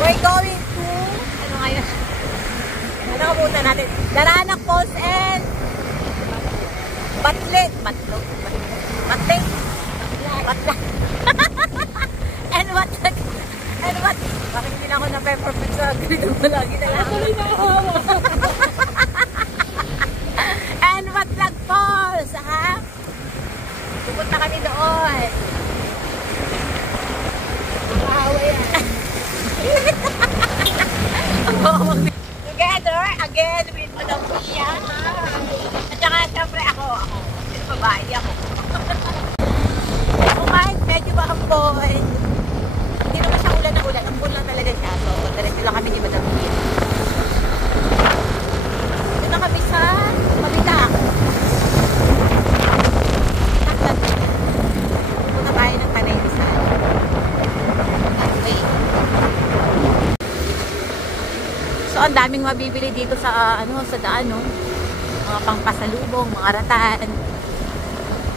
We're going to, ano ngayon? Ano ka punta natin? Daranac Falls and Batlet. Batlet. And what? Bakit hindi na ako na-performance sa grito mo lagi na lang? Tuloy na ako. And Batlag Falls, ha? Pupunta kami doon. Makahawa yan. Together, again, with Madam Pia. At saka, syempre ako. Sino babae ako? Kumain, medyo mahamboy. Hindi naman siya ulan na ulan. Ambon lang talaga siya. So, diretso lang kami ni Madam Pia. Ito na kami sa Mabitak. Punta tayo ng Tanay Rizal. So, ang daming mabibili dito sa sa daan, no? Mga pangpasalubong, mga ratan.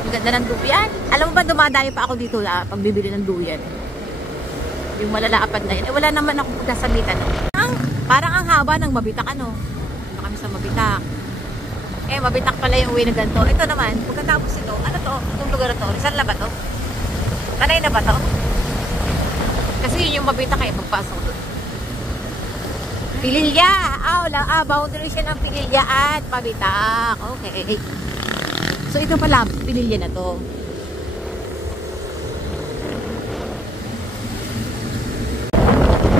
Ang ganda ng duyan. Alam mo ba, dumadayo pa ako dito pagbibili ng duyan. Yung malalapad na yun. Eh, wala naman akong pagkasabitan. Parang ang haba ng Mabitak, ano? Ito kami sa Mabitak. Eh, Mabitak pala yung uwi na ganito. Ito naman, pagkatapos ito, ano to? Itong lugar na to? Rizal na ba to? Tanay na ba to? Kasi yun yung Mabitak eh, pagpasok doon. Pililya! Boundary siya ng Pililya at Mabitak. Okay. So, ito pala, Pililya na to.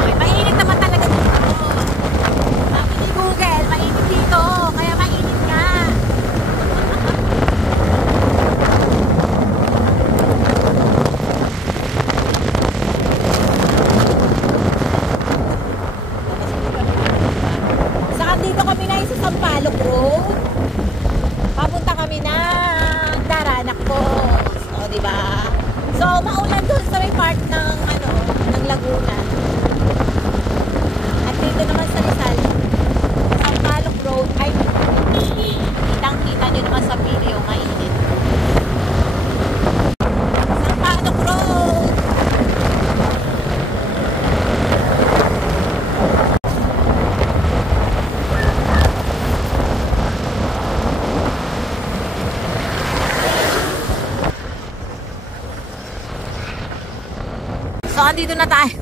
Okay, mainit naman talaga dito. Sabi ni Google, mainit dito. Kaya mainit nga. Saka dito kami na sa Sampaloc Road. Papunta kami ng Daranac Falls. O, diba? So, maulan doon sa may part ng, ng Laguna. At dito naman sa Rizal, Sampaloc Road, ay, kitang-kita nyo naman sa video, mainit. Sampaloc Road! So, andito na tayo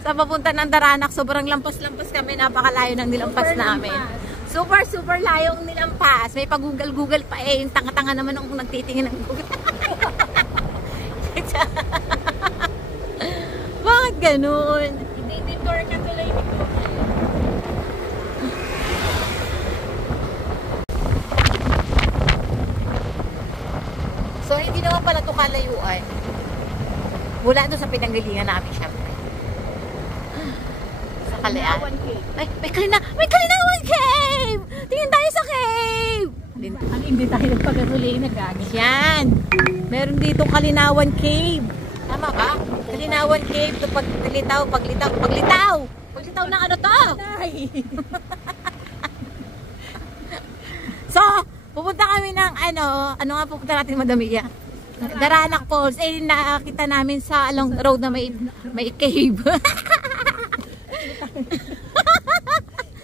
sa papunta ng Daranac. Sobrang lampas-lampas kami. Napakalayo ng nilampas namin. Super layong nilampas. May pag-google-google pa eh. Yung tanga-tanga naman ang nagtitingin ng Google. Bakit ganun? Hindi-tour ka tuloy nito. So, hindi naman pala ito kalayuan. Mula doon sa pinanggalingan namin, syempre. Sa Kalayaan. Ay, may Kalinawan Cave! Tingin tayo sa cave! Ang hindi tayo nagpagahuli, nagagis. Yan! Meron dito Kalinawan Cave. Tama ba? Kalinawan Cave. Ito paglitaw. Paglitaw ng ano to? So, pupunta kami ng ano nga pupunta natin, Madam Iya? Daranac Falls. Eh, nakakita namin sa along the road na may cave.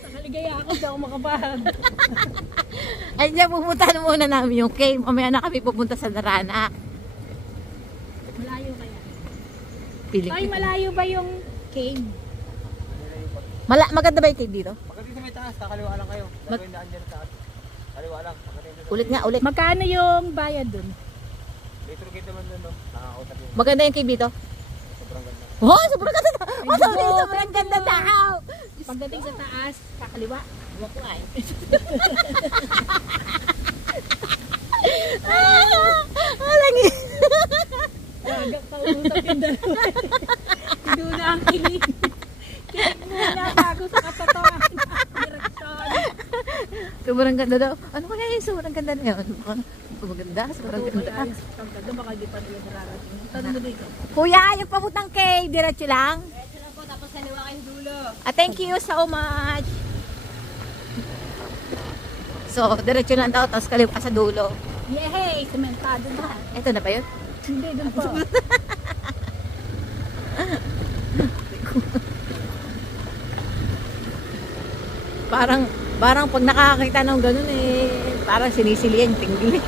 Nakaligaya ako, hindi ako makapahag. Ay, dyan pupunta na muna namin yung cave. Mamaya na kami pupunta sa Daranac. Malayo kaya? Piling. Ay, malayo ba yung cave? Maganda ba yung cave dito? Pagdating sa may taas, kakaliwa lang kayo. Gagawin daan dyan sa taas. Kaliwa lang. Ulit. Magkano yung bayad dun? Litro gate naman doon, no? Nakakausap yun. Maganda yung cave dito? Sobrang ganda. Oh, sobrang ganda daw! Oh, sobrang ganda daw! Pagdating sa taas, kakaliwa. Huwag ko ay. Alangi! Wagak pa usap yung dalawa. Hindi na ang kilig. Kilig muna bago sa katatoan. Direksyon. Sobrang ganda daw. Ano kaya yung sobrang ganda na yun? Maganda, sobrang ganda. Ang ganda, baka di pa nila nararating. Tanong mo dito. Kuya, yung pabutang cave, diretso lang? Diretso lang po, tapos kaliwa kayong dulo. Thank you so much. So, diretso lang daw, tapos kaliwa sa dulo. Yehey! Sementado na. Ito na ba yun? Hindi, dun po. Parang pag nakakakita ng ganun parang sinisili yung tinggil.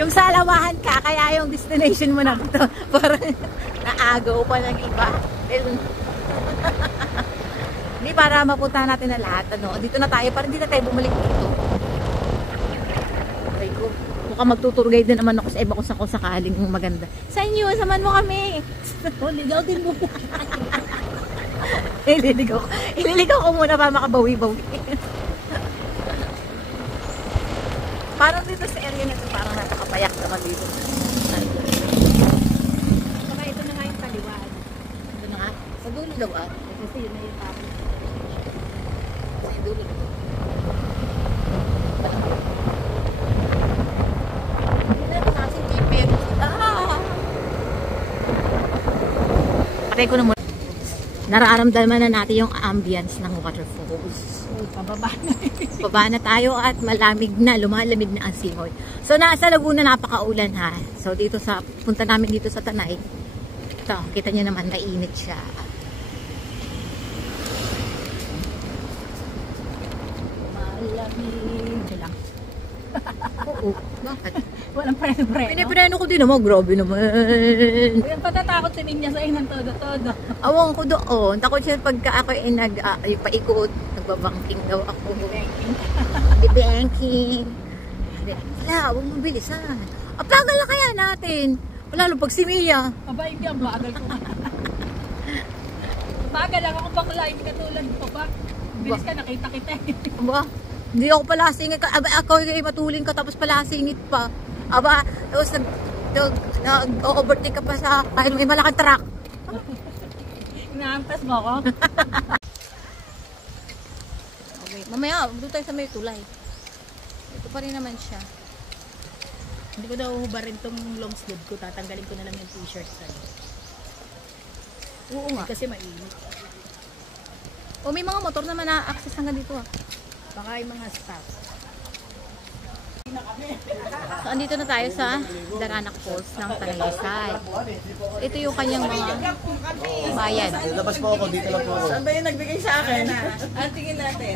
Yung salawahan ka, kaya yung destination mo na ito. Parang naagaw pa ng iba. Hindi, para mapunta natin na lahat. Dito na tayo, parang hindi na tayo bumalik dito. Ay ko, mukhang magtutour guide din naman ako sa iba kung sakaling maganda. Sa inyo, samahan mo kami. Ligaw din mo. Ililigaw ko muna para makabawi-bawi. Parang dito sa area na ito, parang nakakapayak naman dito. Baka ito na nga yung kaliwaan. Ito na nga, sa dulo daw Kasi yun na yung tapos. Sa dulo daw. Hindi na kasing kipir. Patay ko na muna. Nararamdaman na natin yung ambience ng waterfalls. Pababa na. Baba na tayo at malamig na, lumalamig na ang simoy. So nasa Laguna napakaulan ha. So dito punta namin dito sa Tanay. Ito, kita niyo naman nainit siya. Malamig. Ito lang. Oo, bakit? Walang preno-preno. Pinipreno ko din naman, grabe naman. Yung patatakot si Minya sa ng todo-todo. Awang ko doon. Takot siya pagka ako paikot, nagbabangking daw ako. Banking. Wala, huwag mabilisan. Apagal na kaya natin. Lalo pag si Mia. Aba, hindi ang bagal ko. Bagal lang ako bakla, hindi katulad ko pa. Bilis ka, nakita kita. Aba, hindi ako palasingit. Aba, ako ay matuling ka tapos palasingit pa. Aba, tapos nag-overtake ka pa sa kahit may malaking truck. Inaampas mo ako? Okay, mamaya, doon tayo sa may tulay. Ito pa rin naman siya. Hindi ko daw hubarin tong long sleeve ko. Tatanggalin ko na lang yung t-shirt sa'yo. Oo nga. Kasi mainit. O may mga motor naman na-access hanggang dito Baka yung mga staff. So, andito na tayo sa Daranac Falls ng Tanaysay. Ito yung kanyang mga bayan. Labas po ako, dito lang po ako. Saan ba yung nagbigay sa akin? Ang tingin natin.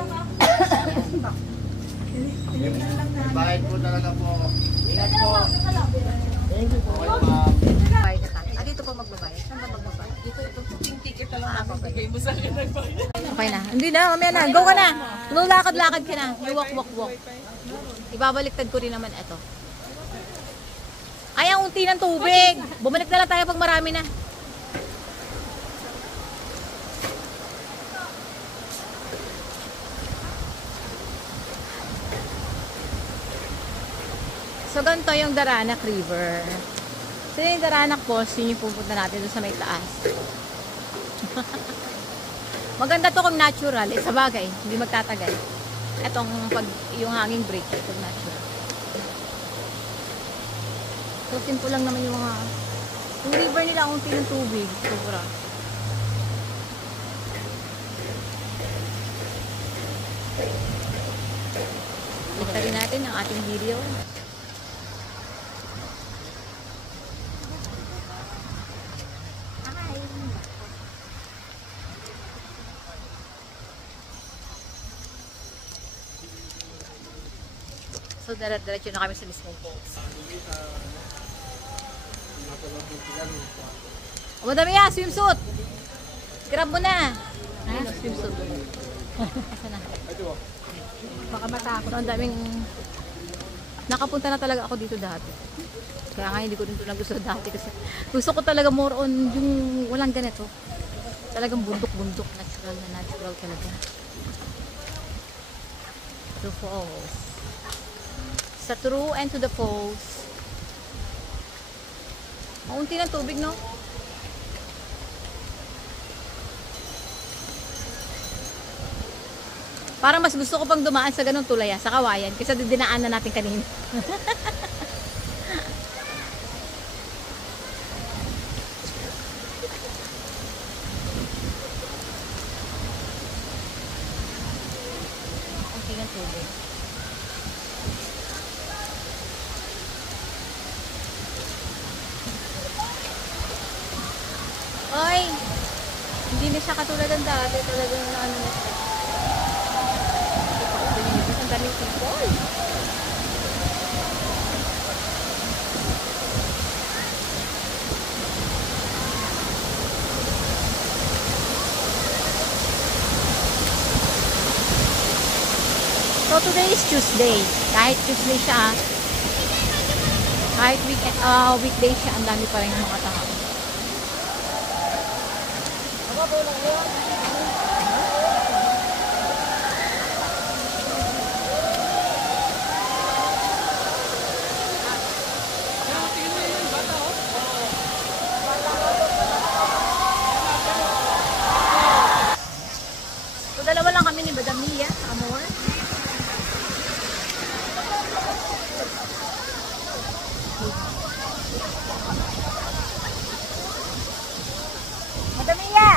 Bayad po talaga po ako. Ingat po. Thank you po. Okay, ma'am. Bayad na tayo. Dito po magbabayad. Saan ba magbabayad? Ito, yung ticket na lang nagbigay mo sa akin. Okay na. Hindi na. Mamaya na. Go ka na. Lulakad-lakad ka na. Walk. Ibabaliktad ko rin naman ito. Ay, ang unti ng tubig. Bumalik na lang tayo pag marami na. So, ganito yung Daranac River. So, yung Daranac Falls, yun yung pupunta natin doon sa may taas. Maganda to kung natural. Sa bagay, hindi magtatagal. Etong yung hanging break, itong natural. So, simple lang naman yung mga yung river nila, unti ng tubig. Sobra. Balik rin natin ang ating video. So, diretso na kami sa mismong falls. O, madami yan, swimsuit! Grab mo na! Ayun, swimsuit. Asa na? Baka matakot. So, ang daming... Nakapunta na talaga ako dito dati. Kaya nga hindi ko rin ito nagusto dati kasi gusto ko talaga more on yung walang ganito. Talagang bundok-bundok, natural talaga. To falls. Sa true and to the falls. Maunti ng tubig, no? Parang mas gusto ko pang dumaan sa ganung tulay, sa Kawayan, kaysa dinaan na natin kanina. Maunti ng tubig. Hindi na siya katulad ng dati. Talagang ano na siya. Ang daming people. So today is Tuesday. Kahit Tuesday siya, kahit weekday siya, ang dami pa rin ng mga tao. So dalawa lang kami ni Madam Mia, amor. Madam Mia!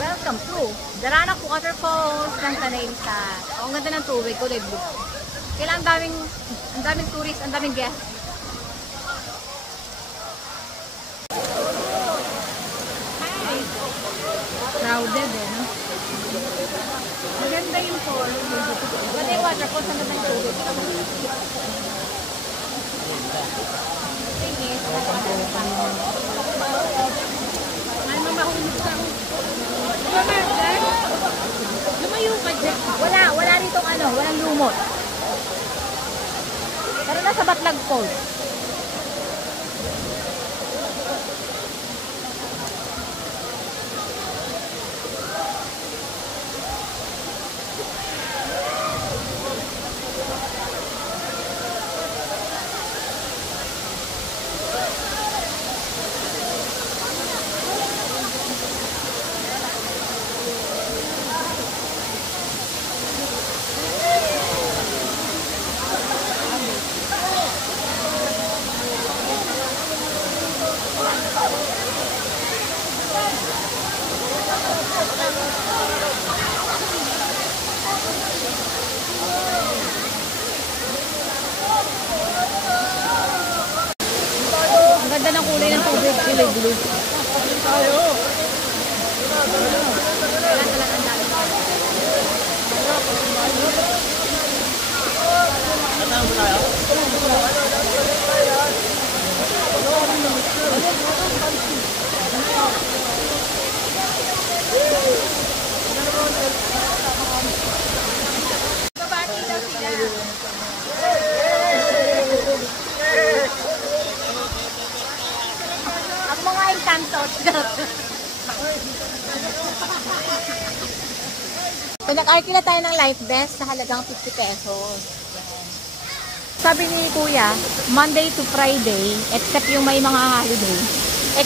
Welcome to Daranak Waterfalls ng Tanay Rizal. Ang ganda ng tubig, kulay blue. Kailan ang daming tourists, ang daming guests. Hi! Crowded eh, no? Maganda yung fall. Maganda yung waterfalls, ang ganda ng tubig. Ay, mamahulog sa ako. Lumayo ka dyan. Wala rito walang lumot. Pero nasa Batlag Falls. Ang ganda ng kulay ng tubig, kulay blue. Wala talaga ang dami. Babati daw sila. Ang mga encantos. Pinag-arcula tayo ng life vest sa halagang 50 pesos. Sabi ni Kuya, Monday to Friday, except yung may mga holiday,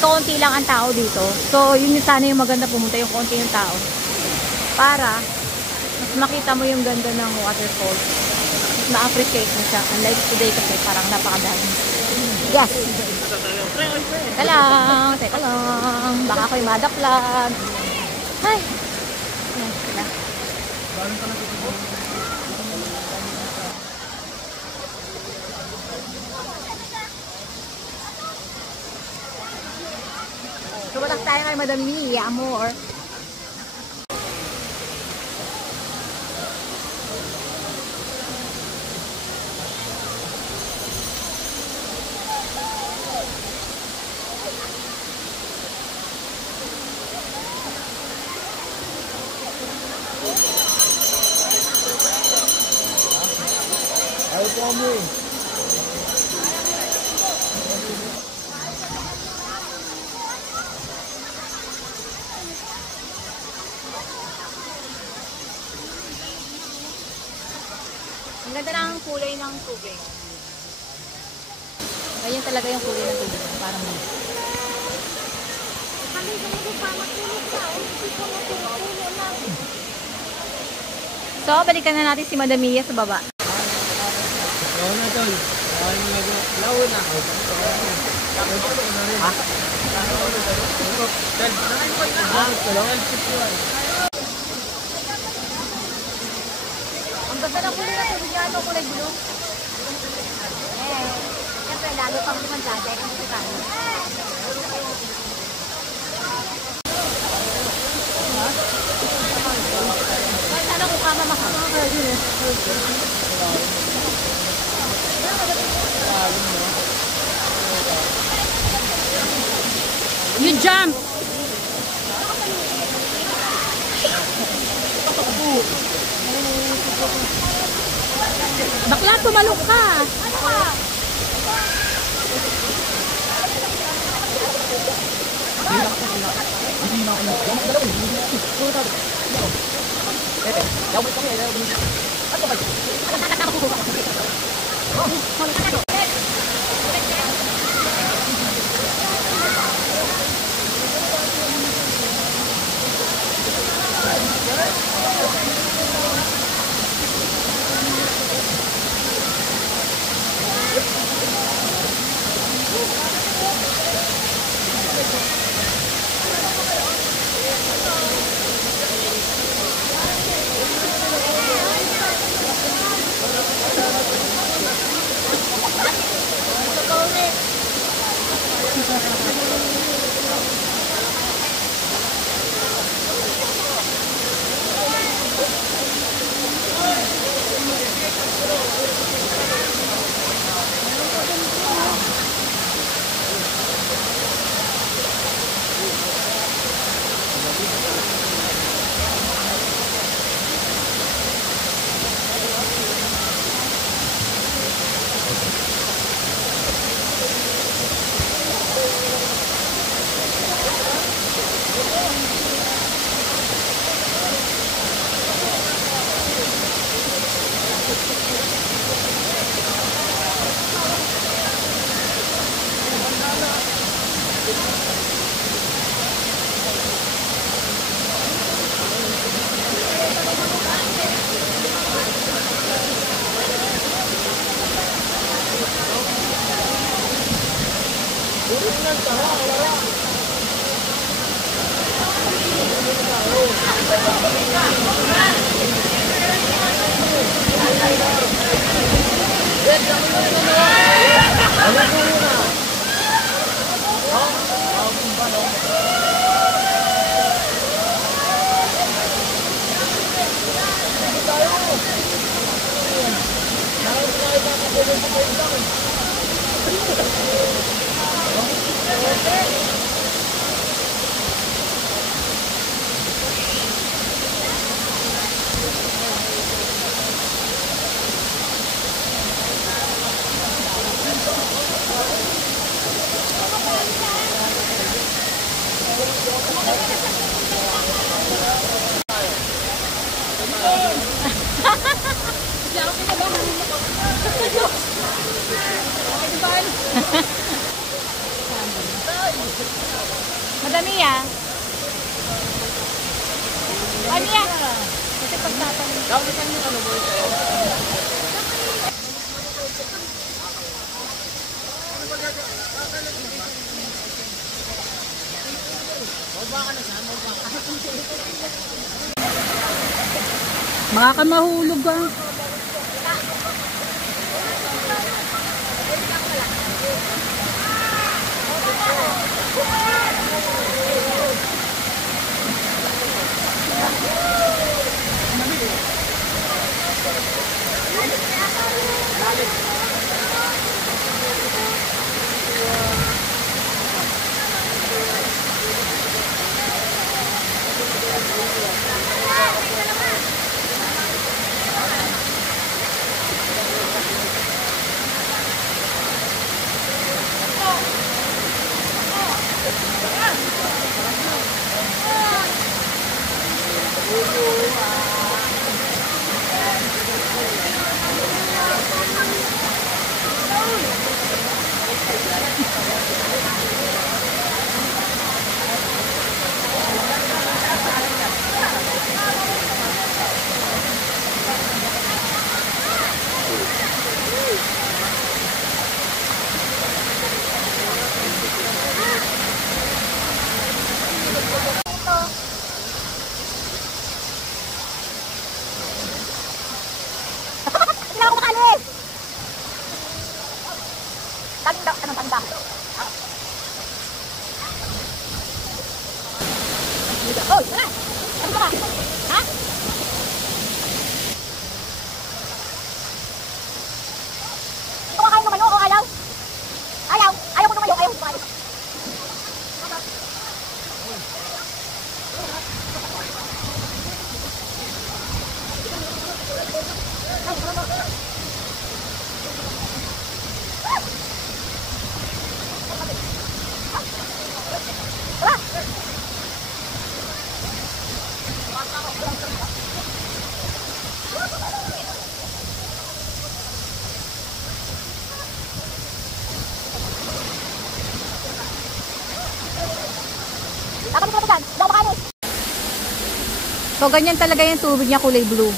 kaunti lang ang tao dito. So, yun yung sana yung maganda pumunta yung konti yung tao. Para, mas makita mo yung ganda ng waterfall. Ma-appreciate mo siya. Unlike today kasi parang napakadami. Yes! Teka lang. Baka ako'y madaplag. Ay! Yan sila. Tumatak tayo kay Madam Mia, amor. Ayaw po kami. Ang ganda ng kulay ng tubig. Ganyan talaga yung kulay ng tubig. Parang so, balikan na natin si Madam Mia sa baba. Oo na, tol. Ang ganda ng kulay na Tibigano, kulay blue. Siyempre, lalo pang kumandada, ang Tibigano. Sana kung kama makakakaya din eh. You jump! Bakla, tumalok ka! Ano ka? Madami ah. Ano yan? Kasi pagtatanong. Baka ka mahulog ah. Tanda, ano tanda? Hoy, tara! Ano ba? Ha? Kumakain naman o ayaw? Ayaw? Ayaw mo naman yung ayaw mo kumain. So, ganyan talaga yung tubig niya, kulay blue.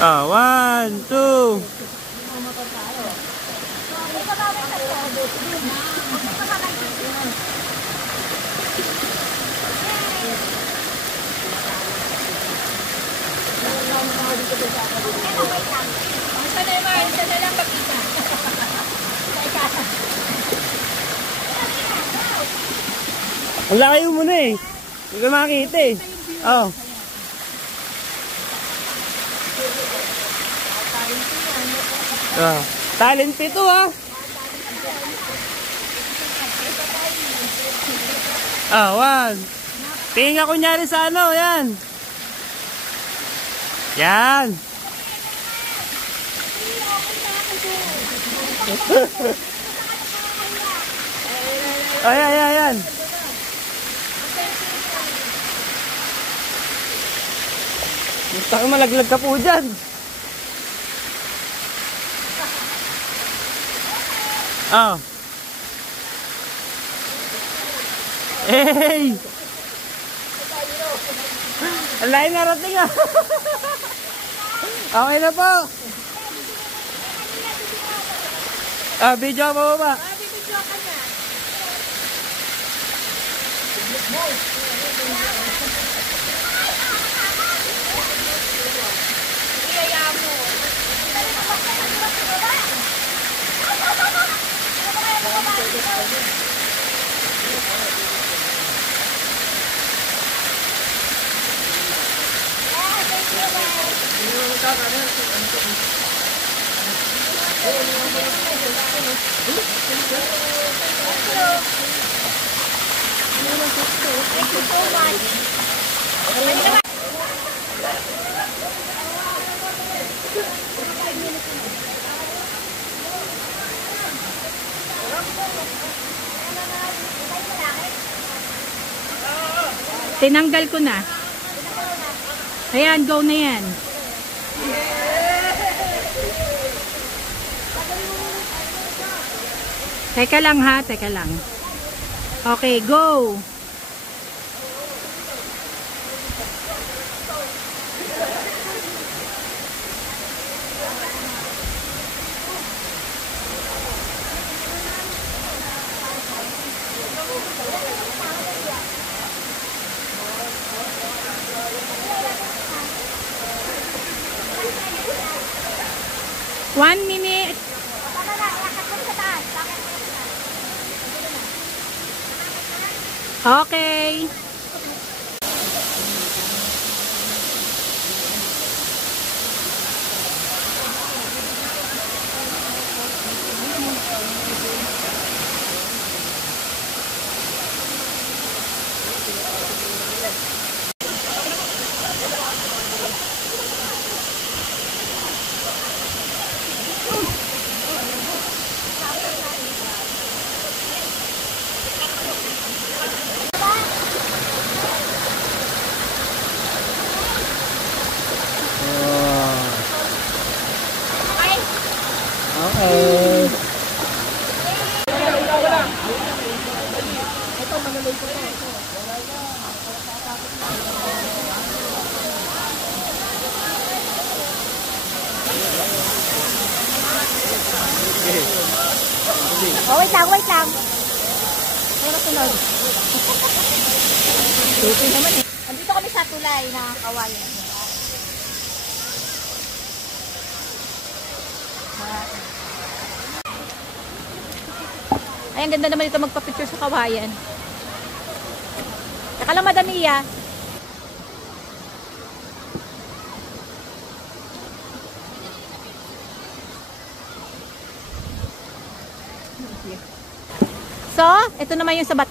Ah, 1, 2. Ang layo mo na eh. Hindi ko makita eh. Oh. Talent pito ah. Ah, 1. Tingin nga kunyari sa ano, yan. Yan. Ayan. Gusto ko malaglag ka po dyan. Oh. Hey! Ang layo narating ah. Okay na po. Ah, video mo ba? Thank you so much. Tinanggal ko na. Ayan, go na yan. Teka lang ha, teka lang. Okay, go. One minute. Okay. Oh, wait lang, wait lang. Ano sunod? Tuti naman eh. Andito kami sa tulay na kawayan. Ay, ang ganda naman dito magpa-picture sa kawayan. Saka lang, Madam Mia. So, ito naman yung sa Batla.